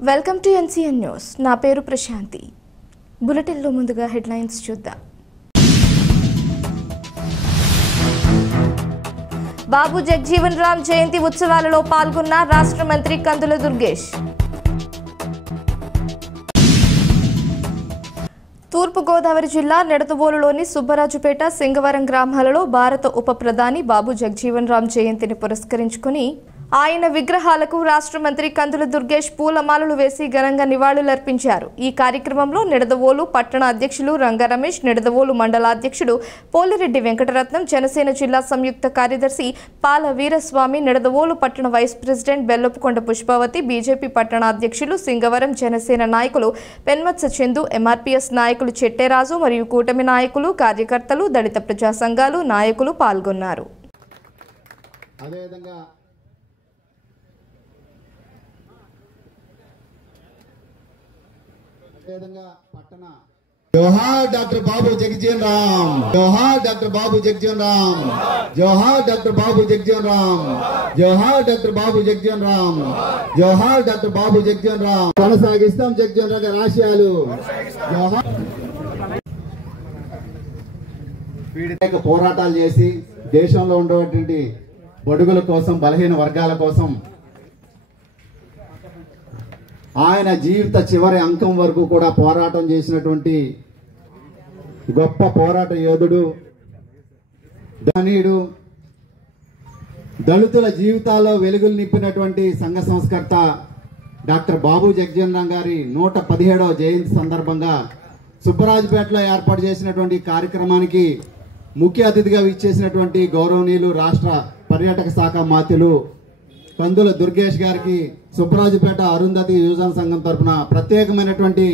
Welcome to NCN news. నా పేరు ప్రశాంతి. బులెటిన్లో ముందుగా హెడ్లైన్స్ చూద్దాం. బాబు జగజీవన్ రామ్ జయంతి ఉత్సవాలలో పాల్గొన్న రాష్ట్ర మంత్రి కందుల దుర్గేష్. తూర్పుగోదావరి జిల్లా నిడదవోలులోని సుబ్బరాజుపేట సింగవరం గ్రామాలలో భారత ఉప ప్రధాని బాబు జగజీవన్ రామ్ జయంతిని పురస్కరించుకుని ఆయన విగ్రహాలకు రాష్ట్ర మంత్రి కందుల దుర్గేష్ పూలమాలలు వేసి ఘనంగా నివాళులర్పించారు. ఈ కార్యక్రమంలో నిడదవోలు పట్టణ అధ్యక్షులు రంగా రమేష్, నిడదవోలు మండల అధ్యక్షుడు పోలిరెడ్డి వెంకటరత్నం, జనసేన జిల్లా సంయుక్త కార్యదర్శి పాల వీరస్వామి, నిడదవోలు పట్టణ వైస్ ప్రెసిడెంట్ బెల్లపుకొండ పుష్పావతి, బీజేపీ పట్టణ అధ్యక్షులు సింగవరం జనసేన నాయకులు పెన్మత్స చందు, ఎంఆర్పీఎస్ నాయకులు చెట్టేరాజు మరియు కూటమి నాయకులు, కార్యకర్తలు, దళిత ప్రజా సంఘాలు నాయకులు పాల్గొన్నారు. जोहार डॉक्टर बाबू जगजीवन राम, जोहार डॉक्टर बाबू जगजीवन राम, जोहार डॉक्टर बाबू जगजीवन राम, जोहार डॉक्टर बाबू जगजीवन राम, जोहार डॉक्टर बाबू जगजीवन राम. కొనసాగిస్తాం జగజీవన్ రామ్ గారి ఆశయాలు. జోహార్. పీడిత పోరాటాలు చేసి దేశంలో ఉండేటువంటి బడుగుల కోసం, బలహీన వర్గాల కోసం ఆయన జీవిత చివరి అంకం వరకు కూడా పోరాటం చేసినటువంటి గొప్ప పోరాట యోధుడు, ధనీయుడు, దళితుల జీవితాల్లో వెలుగులు నింపినటువంటి సంఘ సంస్కర్త డాక్టర్ బాబు జగజీవన్ రామ్ గారి 117వ జయంతి సందర్భంగా సుబ్బరాజుపేటలో ఏర్పాటు చేసినటువంటి కార్యక్రమానికి ముఖ్య అతిథిగా విచ్చేసినటువంటి గౌరవనీయులు రాష్ట్ర పర్యాటక శాఖ మంత్రులు కందుల దుర్గేష్ గారికి సుబ్బరాజుపేట అరుంధతి యువజన సంఘం తరఫున ప్రత్యేకమైనటువంటి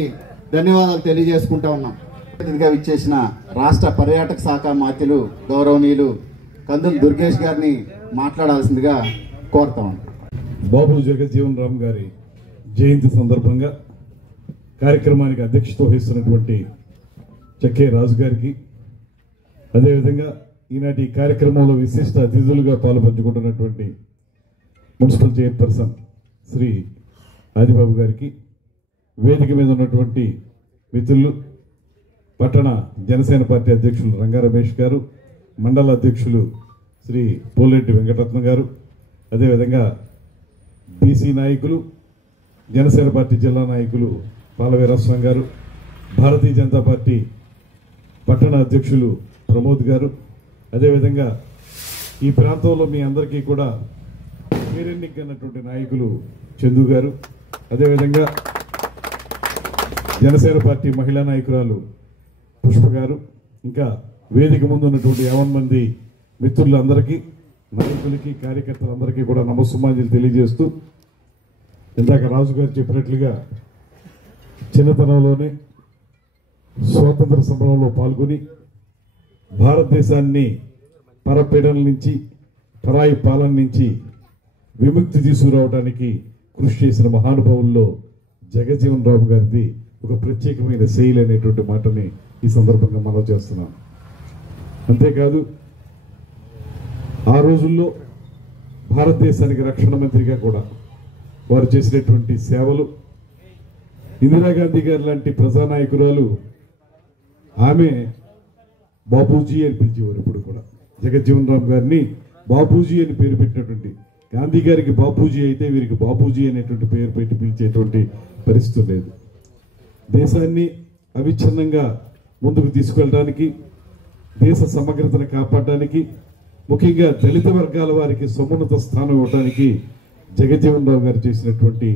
ధన్యవాదాలు తెలియజేసుకుంటా ఉన్నాం. అతిథిగా విచ్చేసిన రాష్ట్ర పర్యాటక శాఖ మంత్రులు గౌరవనీయులు కందుల దుర్గేష్ గారిని మాట్లాడాల్సిందిగా కోరుతా ఉన్నాం. బాబు జగజీవన్ రామ్ గారి జయంతి సందర్భంగా కార్యక్రమానికి అధ్యక్షత వహిస్తున్నటువంటి చెక్కే రాజు గారికి, అదేవిధంగా ఈనాటి కార్యక్రమంలో విశిష్ట అతిథులుగా పాల్పంచుకుంటున్నటువంటి మున్సిపల్ చైర్పర్సన్ శ్రీ ఆదిబాబు గారికి, వేదిక మీద ఉన్నటువంటి మిత్రులు, పట్టణ జనసేన పార్టీ అధ్యక్షులు రంగా రమేష్ గారు, మండల అధ్యక్షులు శ్రీ పోలిరెడ్డి వెంకటరత్నం గారు, అదేవిధంగా బీసీ నాయకులు, జనసేన పార్టీ జిల్లా నాయకులు పాల వీరస్వామి గారు, భారతీయ జనతా పార్టీ పట్టణ అధ్యక్షులు ప్రమోద్ గారు, అదేవిధంగా ఈ ప్రాంతంలో మీ అందరికీ కూడా పేరెన్నికన్నటువంటి నాయకులు చందు గారు, అదేవిధంగా జనసేన పార్టీ మహిళా నాయకురాలు పుష్ప గారు, ఇంకా వేదిక ముందు ఉన్నటువంటి 50 మంది మిత్రులందరికీ, నాయకులకి, కార్యకర్తలందరికీ కూడా నమస్సుమాంజలి తెలియజేస్తూ, ఇందాక రాజు గారు చెప్పినట్లుగా చిన్నతనంలోనే స్వాతంత్ర సమరంలో పాల్గొని భారతదేశాన్ని పరపీడన నుంచి, పరాయి పాలన నుంచి విముక్తి తీసుకురావడానికి కృషి చేసిన మహానుభావుల్లో జగజీవన్ రామ్ గారిది ఒక ప్రత్యేకమైన శైలి అనేటువంటి మాటని ఈ సందర్భంగా మనం చేస్తున్నాం. అంతేకాదు, ఆ రోజుల్లో భారతదేశానికి రక్షణ మంత్రిగా కూడా వారు చేసినటువంటి సేవలు, ఇందిరాగాంధీ గారు లాంటి ప్రజానాయకురాలు ఆమె బాపూజీ అని పిలిచేవారు. ఇప్పుడు కూడా జగజీవన్ రామ్ గారిని బాపూజీ అని పేరు పెట్టినటువంటి, గాంధీ గారికి బాపూజీ అయితే వీరికి బాపూజీ అనేటువంటి పేరు పెట్టి పిలిచేటువంటి పరిస్థితి లేదు. దేశాన్ని అవిచ్ఛిన్నంగా ముందుకు తీసుకెళ్ళడానికి, దేశ సమగ్రతను కాపాడడానికి, ముఖ్యంగా దళిత వర్గాల వారికి సమున్నత స్థానం ఇవ్వడానికి జగజీవన్ రామ్ గారు చేసినటువంటి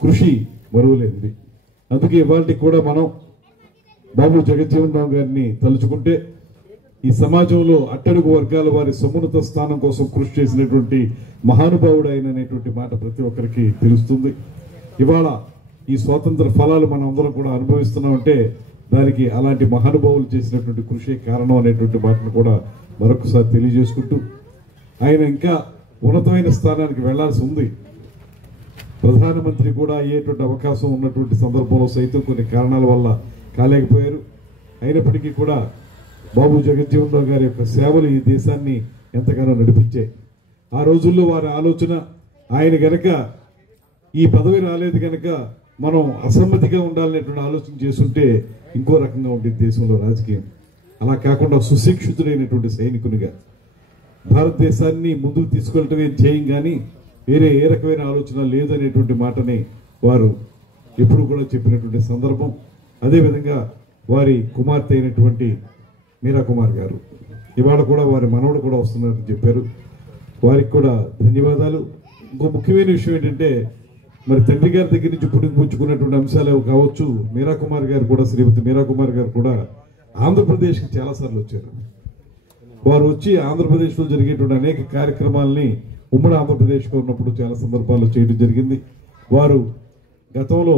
కృషి మరువలేనిది. అందుకే ఇవాళకి కూడా మనం బాబు జగజీవన్ రామ్ గారిని తలుచుకుంటే ఈ సమాజంలో అట్టడుగు వర్గాల వారి సమున్నత స్థానం కోసం కృషి చేసినటువంటి మహానుభావుడు ఆయన అనేటువంటి మాట ప్రతి ఒక్కరికి తెలుస్తుంది. ఇవాళ ఈ స్వాతంత్ర ఫలాలు మనం అందరం కూడా అనుభవిస్తున్నామంటే దానికి అలాంటి మహానుభావులు చేసినటువంటి కృషి కారణం అనేటువంటి మాటను కూడా మరొకసారి తెలియజేసుకుంటూ, ఆయన ఇంకా ఉన్నతమైన స్థానానికి వెళ్లాల్సి ఉంది. ప్రధానమంత్రి కూడా అయ్యేటువంటి అవకాశం ఉన్నటువంటి సందర్భంలో సైతం కొన్ని కారణాల వల్ల కాలేకపోయారు. అయినప్పటికీ కూడా బాబు జగజీవన్ రామ్ గారి యొక్క సేవలు ఈ దేశాన్ని ఎంతగానో నడిపించాయి. ఆ రోజుల్లో వారి ఆలోచన, ఆయన గనక ఈ పదవి రాలేదు కనుక మనం అసమ్మతిగా ఉండాలనేటువంటి ఆలోచన చేస్తుంటే ఇంకో రకంగా ఉండేది దేశంలో రాజకీయం. అలా కాకుండా సుశిక్షితుడైనటువంటి సైనికునిగా భారతదేశాన్ని ముందుకు తీసుకెళ్ళటమే చేయం కానీ వేరే ఏ రకమైన ఆలోచన లేదనేటువంటి మాటని వారు ఎప్పుడు కూడా చెప్పినటువంటి సందర్భం. అదేవిధంగా వారి కుమార్తె అయినటువంటి మీరా కుమార్ గారు ఇవాళ కూడా వారి మనవడు కూడా వస్తున్నారని చెప్పారు. వారికి కూడా ధన్యవాదాలు. ఇంకో ముఖ్యమైన విషయం ఏంటంటే మరి తండ్రి గారి దగ్గర నుంచి పుణికిపుచ్చుకున్నటువంటి అంశాలు కావచ్చు. మీరా కుమార్ గారు కూడా, శ్రీమతి మీరా కుమార్ గారు కూడా ఆంధ్రప్రదేశ్కి చాలాసార్లు వచ్చారు. వారు వచ్చి ఆంధ్రప్రదేశ్లో జరిగేటువంటి అనేక కార్యక్రమాలని ఉమ్మడి ఆంధ్రప్రదేశ్లో ఉన్నప్పుడు చాలా సందర్భాల్లో చేయడం జరిగింది. వారు గతంలో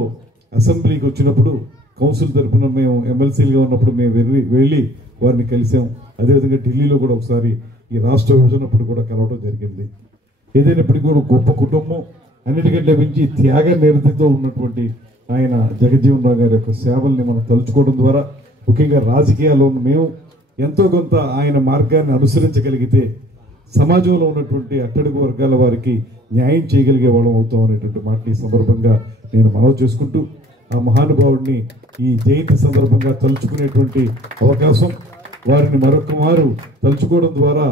అసెంబ్లీకి వచ్చినప్పుడు కౌన్సిల్ తరఫున మేము ఎమ్మెల్సీలుగా ఉన్నప్పుడు మేము వెళ్ళి వారిని కలిసాం. అదేవిధంగా ఢిల్లీలో కూడా ఒకసారి ఈ రాష్ట్ర విభజనప్పుడు కూడా కలవడం జరిగింది. ఏదైనప్పటికీ కూడా గొప్ప కుటుంబం, అన్నిటికంటే మించి త్యాగ నిరతితో ఉన్నటువంటి ఆయన జగజ్జీవన్ రామ్ గారి యొక్క సేవల్ని మనం తలుచుకోవడం ద్వారా, ముఖ్యంగా రాజకీయాల్లో మేము ఎంతో కొంత ఆయన మార్గాన్ని అనుసరించగలిగితే సమాజంలో ఉన్నటువంటి అట్టడుగు వర్గాల వారికి న్యాయం చేయగలిగే వాళ్ళం అవుతాం అనేటువంటి మాటని ఈ సందర్భంగా నేను మనవి చేసుకుంటూ, ఆ మహానుభావుడిని ఈ జయంతి సందర్భంగా తలుచుకునేటువంటి అవకాశం, వారిని మరొక మారు తలుచుకోవడం ద్వారా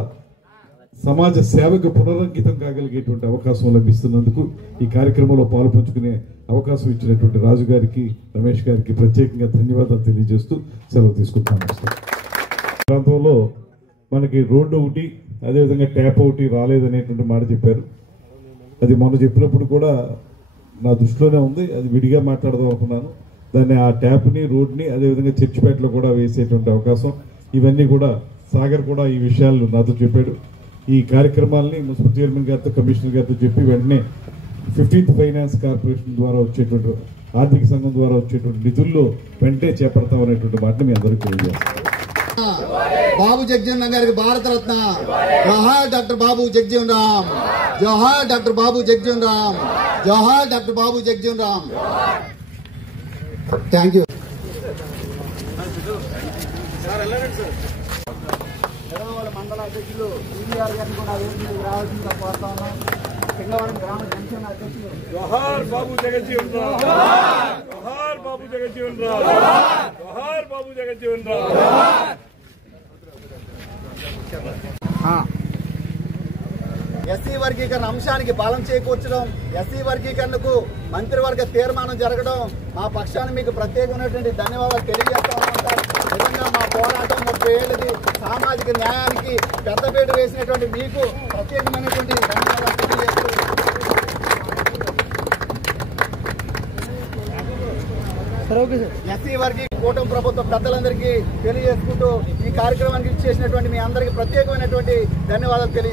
సమాజ సేవకు పునరంకితం కాగలిగేటువంటి అవకాశం లభిస్తున్నందుకు ఈ కార్యక్రమంలో పాలు పంచుకునే అవకాశం ఇచ్చినటువంటి రాజు గారికి, రమేష్ గారికి ప్రత్యేకంగా ధన్యవాదాలు తెలియజేస్తూ సెలవు తీసుకుంటాను. ప్రాంతంలో మనకి రోడ్డు ఒకటి, అదేవిధంగా ట్యాప్ ఒకటి రాలేదనేటువంటి మాట చెప్పారు. అది మొన్న చెప్పినప్పుడు కూడా నా దృష్టిలోనే ఉంది. అది విడిగా మాట్లాడదాం అనుకున్నాను. దాన్ని ఆ ట్యాప్ని, రోడ్ని, అదేవిధంగా చర్చిపేటలో కూడా వేసేటువంటి అవకాశం, ఇవన్నీ కూడా సాగర్ కూడా ఈ విషయాలు నాతో చెప్పాడు. ఈ కార్యక్రమాలని మున్సిపల్ చైర్మన్ గారితో, కమిషనర్ గారితో చెప్పి వెంటనే 15th ఫైనాన్స్ కార్పొరేషన్ ద్వారా వచ్చేటువంటి, ఆర్థిక సంఘం ద్వారా వచ్చేటువంటి నిధుల్లో వెంటనే చేపడతాం అనేటువంటి మాటని మీ అందరికీ తెలియజేస్తాం. బాబు జగజీవన్ రామ్ గారికి భారతరత్న. జోహార్ డాక్టర్ బాబు జగజీవన్ రామ్. జోహార్ డాక్టర్ బాబు జగజీవన్ రామ్. జోహార్ doctor Babu Jagjivan Ram. Thank you. మండల అధ్యక్షులు ఈవీఆర్ గారిని కూడా రావాల్సిందిగా కోరుతా ఉన్నాం. సింగవరం గ్రామ జనసేన అధ్యక్షులు జోహార్ బాబు జగజ్జీవన్ రామ్. జోహార్ బాబు జగజ్జీవన్ రామ్. జోహార్ బాబు జగజ్జీవన్ రామ్. ఎస్సీ వర్గీకరణ అంశానికి బలం చేకూర్చడం, ఎస్సీ వర్గీకరణకు మంత్రివర్గ తీర్మానం జరగడం మా పక్షాన్ని మీకు ప్రత్యేకమైనటువంటి ధన్యవాదాలు తెలియజేస్తా ఉంటారు. నిజంగా మా పోరాటం 30 ఏళ్ళది సామాజిక న్యాయానికి పెద్దపీట వేసినటువంటి మీకు ప్రత్యేకమైనటువంటి ధన్యవాదాలు తెలియజేస్తూ, ఎస్సీ వర్గీ కూటమి ప్రభుత్వ పెద్దలందరికీ తెలియజేసుకుంటూ ఈ కార్యక్రమానికి చేసినటువంటి మీ అందరికీ ప్రత్యేకమైనటువంటి ధన్యవాదాలు తెలియజేస్తాను.